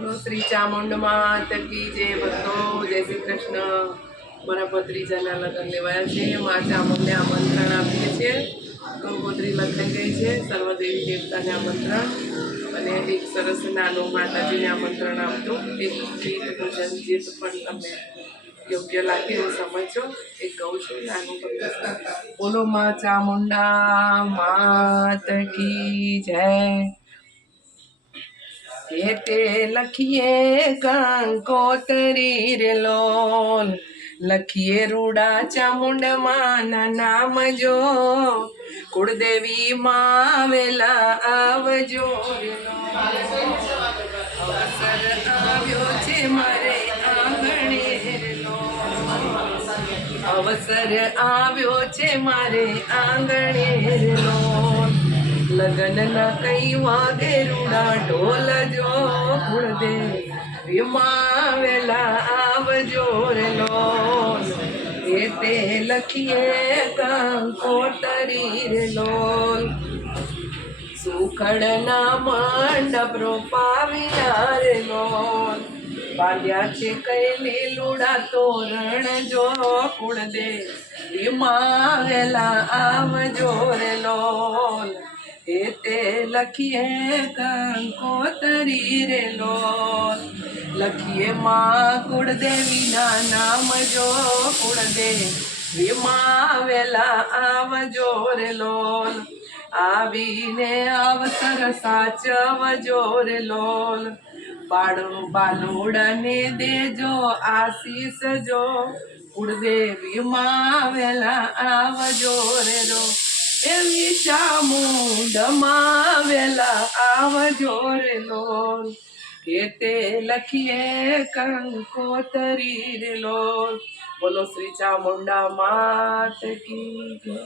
બોલો શ્રી ચામુંડ માત કી જય ભક્તો, જય શ્રી કૃષ્ણ। મારા ભત્રીજાના લગ્ન લેવાયા છે। મા ચામુંડને આમંત્રણ આપીએ છીએ। કંકોત્રી લખાઈ ગઈ છે। સર્વદેવી દેવતાને આમંત્રણ અને એક સરસ નાનું માતાજીને આમંત્રણ આપતું એક ગીત ભજન ગીત પણ તમને યોગ્ય લાગે એવું સમજો। એક ગૌ છું નાનું ભક્ત। બોલો મા ચામુંડા માત કી જય। તે લખીએ કંકોત્રી રે લોલ, લખીએ રૂડા ચામુંડ માના નામ જો, કુળદેવી માં વેલા આવજો રે લોલ। અવસર આવ્યો છે મારે આંગણે રે લોલ, અવસર આવ્યો છે મારે આંગણે રે લોલ। લગન ના કઈ વાગે રૂડા ઢોલ જો, કુળદેવી માં વેલા આવજો રે લોલ। તે લખીએ કંકોત્રી રે લોલ, સુખડના મંડપ રોપાવ્યા રે લોલ, બાંધ્યા છે કઈ લીલુડા તોરણ જો, કુળદેવી માં વેલા આવજો રે લોલ। તે લખીએ કંકોત્રી રે લોલ, લખીએ માં કુળદેવીના નામ જો, કુળદેવી માં વેલા આવજો રે લોલ। આવીને અવસર સાચવજો રે લોલ, બાલુડાને દેજો આશીષ જો, કુળદેવી માં વેલા આવજો રે લોલ। એવી ચામુંડ માં વેલા આવજો રે લોલ। તે લખીએ કંકોત્રી રે લોલ। બોલો શ્રી ચામુંડા માત કી જય।